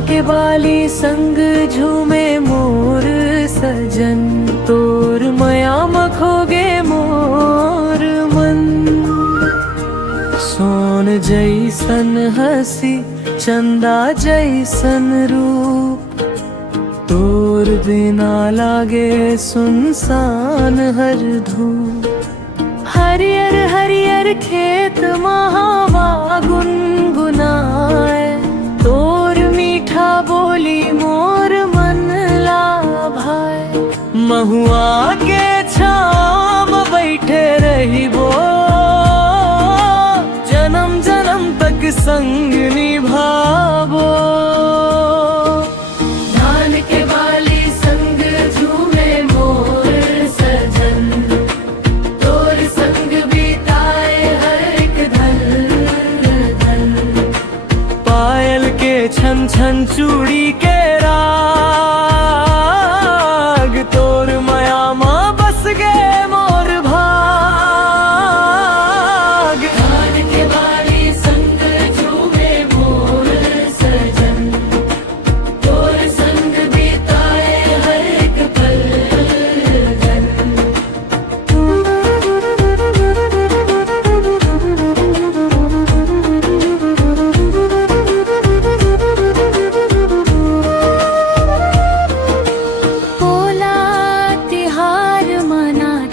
के बाली संग झूमे मोर सजन, तोर मया मखोगे मोर मन। सोन जैसन हसी चंदा जैसन रूप, तोर बिना लागे सुनसान हर धूप। हरियर हरियर खेत महावा गुनगुनाए, तोर मीठा बोली मोर मन लाभाए। महुआ के छाम बैठे रहिबो, जन्म जन्म तक संग निभाबो। धान के बाली संग झूमे मोर सजन, तोर संग बिताए हर एक धन धन। पायल के छन छन चूड़ी के राग, तोर मया माँ बस गए मोर भाग। धान के बाली संग झूमे मोर सजन, तोर संग बिताए हर एक पल धन।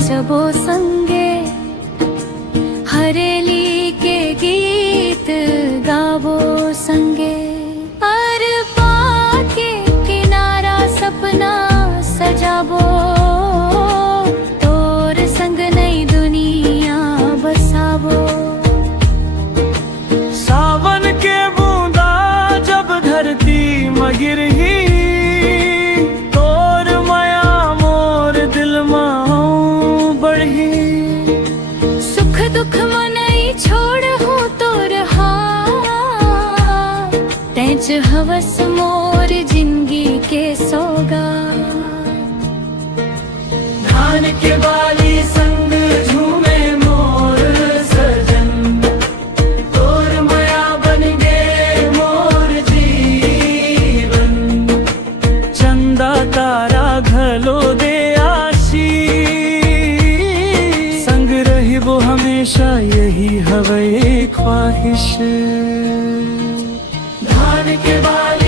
जबो संगे हरेली के गीत गावो संगे, अर पाके किनारा सपना सजाबो। तोर संग नई दुनिया बसाबो। सावन के बूंदा जब धरती मगिरही, तोर मया मोर दिल माँ सुख दुख मनई छोड़ हूँ तोर हाथ, तेज हवस मोर जिंदगी के सोगा। धान के बाली संग झूमे मोर सजन, तोर मया बन गे मोर जीवन। चंदा तारा घलो दे वो हमेशा यही हवे ख्वाहिश। धान के बाल